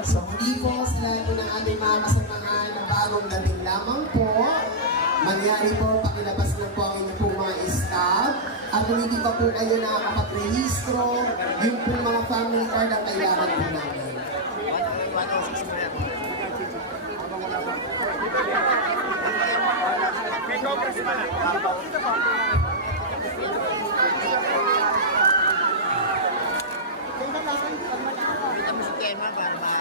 So, muli po lahat po ng ating mga kasamahan na bagong dating lamang po, mangyari po, pakilabas na po ang inyong pong mga staff at kung hindi pa po kayo nakakapagrehistro, yung pong mga family card ang kailangan po namin. Kita mo si Kenma para ma...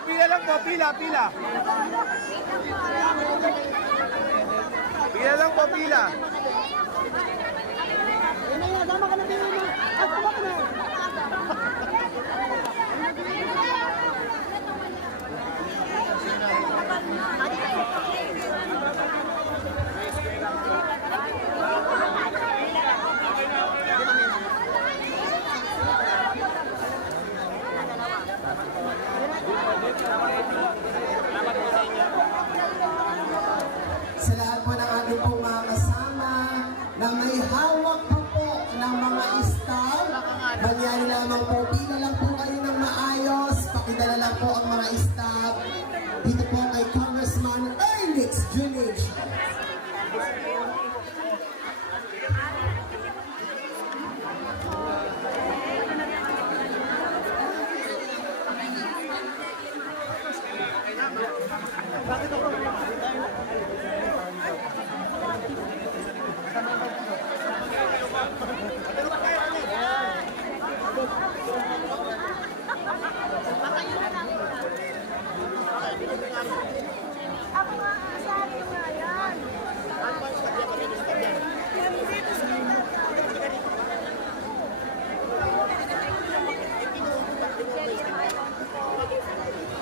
Pila lang po, pila lang po, pila, pila. Pila lang po, pila. Sa lahat po ng ating pong mga kasama na may hawak pa po ng mga staff, mangyari lamang po, pila lang po kayo ng maayos, pakidala lang po ang mga staff dito po kay Congressman Ernix Junich. Ako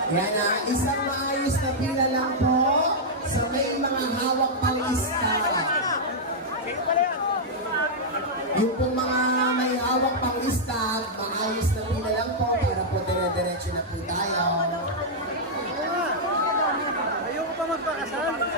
Yan na, isang maayos na pila lang po sa may mga hawak pang staff. Yung pong mga may hawak pang staff, maayos na pila lang po para po dire-diretso na po tayo. Ayoko pa magpakasal.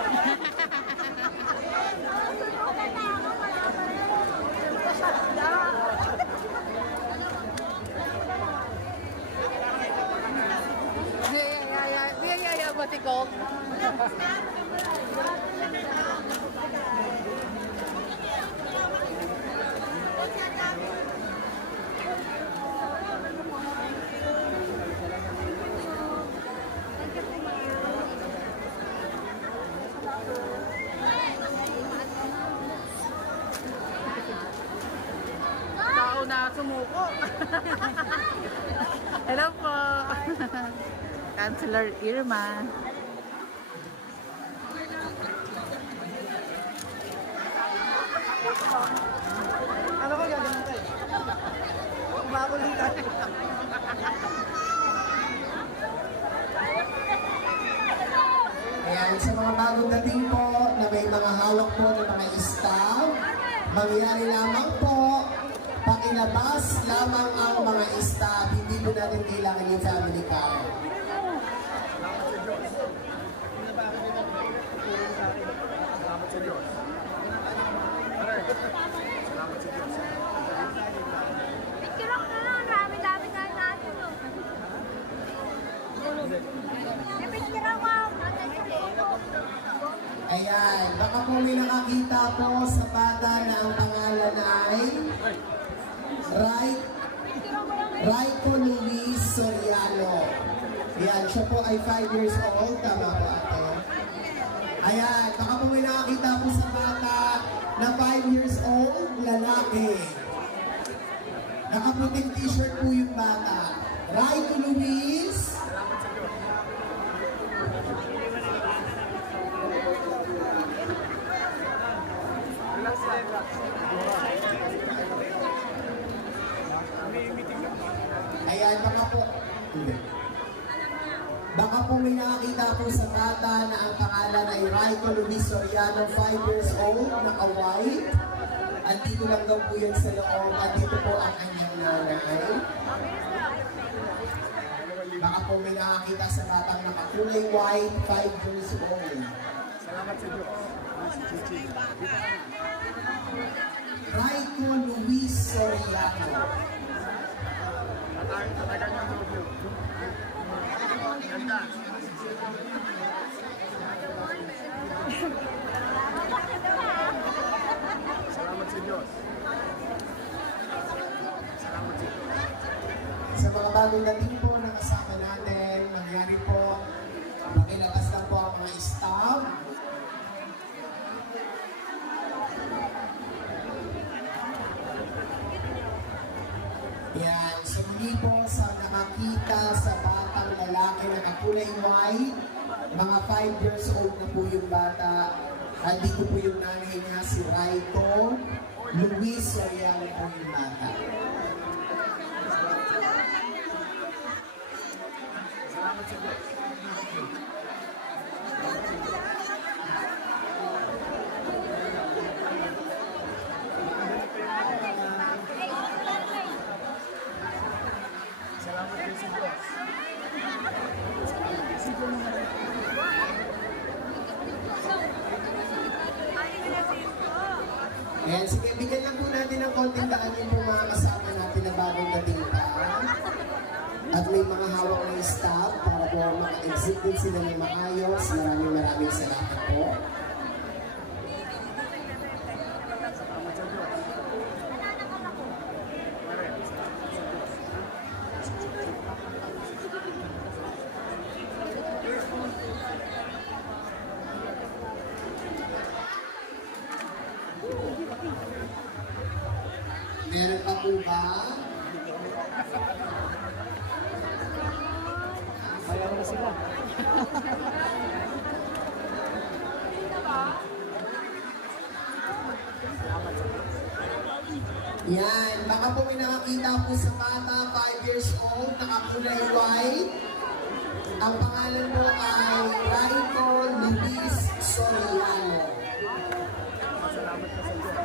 Sumuko. Hello po. Councilor Irma. Ano ko gagawin tayo? Kumakulitan. Ayan, sa mga bagong dating po na may mga hawak po ng mga staff, mangyari lamang po, pakilabas lamang ang mga staff, hindi po natin kailangan yung family card. Salamat sa Diyos. Ayan, siya po ay 5 years old. Tama po ate. Ayan, baka po may nakakita po sa bata na 5 years old, lalaki. Nakaputing t-shirt po yung bata. Raiko Luis. Relax, relax. Ayan, baka po, Hindi. Baka po may nakakita po sa bata na ang pangalan ay Raiko Luis Soriano, 5 years old, naka-white. Andito lang daw po yun sa loob. Andito po ang kanyang nanay. Baka po may nakakita sa batang nakakulay white, 5 years old. Salamat sa Diyos. Raiko Luis Soriano. Ganda. Salamat sa. Salamat sa. Sa mga bagong dating po na kasama natin, nangyari po, makilatas lang po ang mga staff. Yan, so muli po sa nakakita kakulay white, mga 5 years old na po yung bata. Andito po yung nanay niya, si Raito Luis Soriano po yung bata. Salamat sa Diyos. Ayan, sige, bigyan lang po natin ng konting daan yung mga kasama natin na bagong dating pa. At may mga hawak ng staff para po maka-exit din sila ng maayos. Maraming maraming salamat po. Po ba? Mayaw na sila. Yan, baka po may nakakita po sa bata, 5 years old, nakakulay white. Ang pangalan po ay Raiko Luis Soriano. Salamat ka sa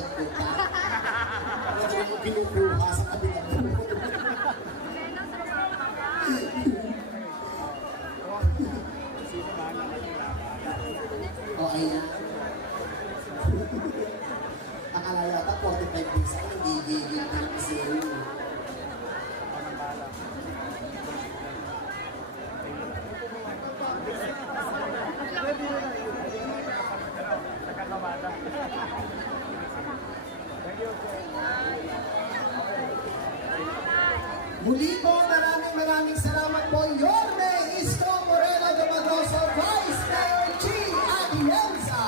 ka. Ano mo kinukuha sa kabilang Muli po, maraming maraming salamat po. Yorme Isko Moreno de Madoso, Vice Mayor G. Atienza.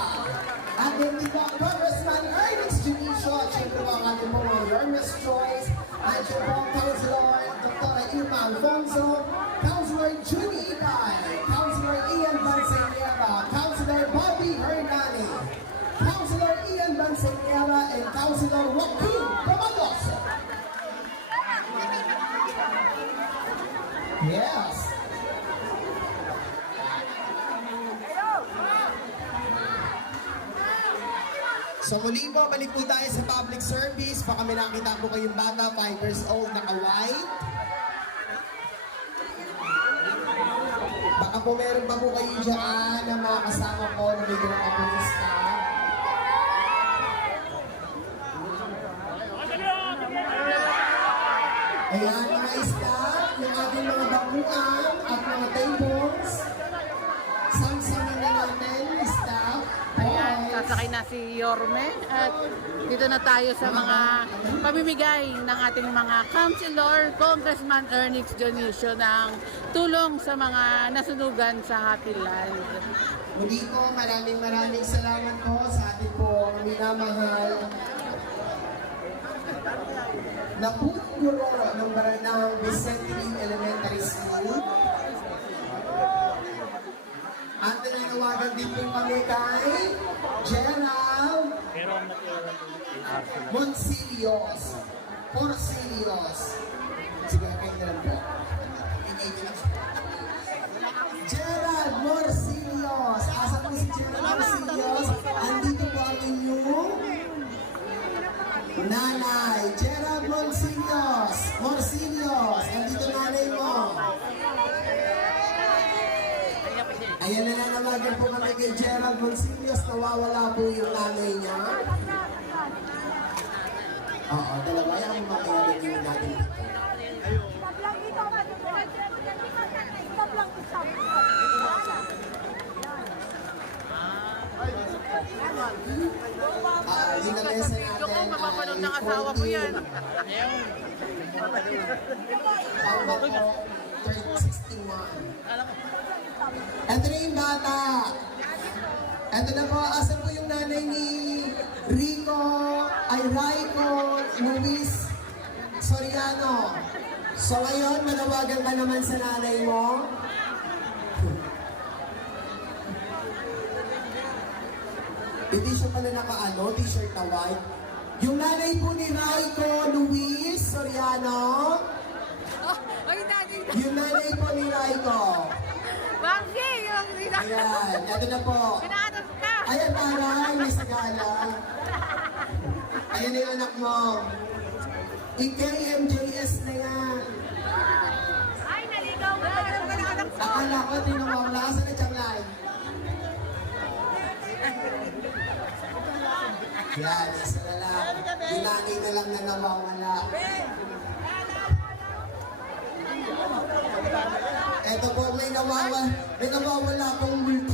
At din po ang Congressman Ernest Junicio. At syempre po ang ating po mga Yorme's Choice. At syempre po ang Councilor Dr. Irma Alfonso, So muli po, balik po tayo sa public service. Baka may nakita po kayong bata, 5 years old, naka-white. Baka po meron pa po kayo dyan na mga kasama po na may ginawa po yung staff. Ayan, mga staff, yung ating mga bakuan at mga tables. Sasakay na si Yorme at dito na tayo sa mga pamimigay ng ating mga councilor, Congressman Ernest Dionisio ng tulong sa mga nasunugan sa Happy Land. Muli po, maraming maraming salamat po sa ating po minamahal na punong guro ng Baranang Vicente Lee Elementary School. At nananawagan din po kami kay Gerald Pero ang natira doon ay Arsenal. Monsilios. Porcilios. Sige, kayo na lang po. Gerald Morcilios. Asa po si Gerald Morcilios? Andito po ang inyong nanay. Gerald Morcilios. Morcilios. Andito nanay mo. Ayan na nanawagan po kami kay Gerald Monsilios. Nawawala po yung nanay niya. Oo, dalawa yan ang natin dito. Stop lang. Stop. Ah, yung lamesa Video ko, natin mapapanood ng asawa ko yan. 14. Ang bako, 361. Ito na yung bata. Ito na po, asa po yung nanay ni Rico, ay Raiko, Luis Soriano. So ngayon, manawagan ka naman sa nanay mo. Hindi siya pala naka-ano, t-shirt na white. Yung nanay po ni Raiko Luis Soriano, Oh, ay, nanay. yung nanay po ni Raiko. Bangsi, yung Ayan, ito na po. Pinaatas. Ayan, taray, may sagala. Ayan yung anak mo. IKMJS na yan. Ay, naligaw ka. Alam ka na. Akala ko, ito yung nawawala. Asan na Changlay? Yan, isa na lang. Nanay na lang na nawawala. Eto po, may nawawala, may nawawala pong multo.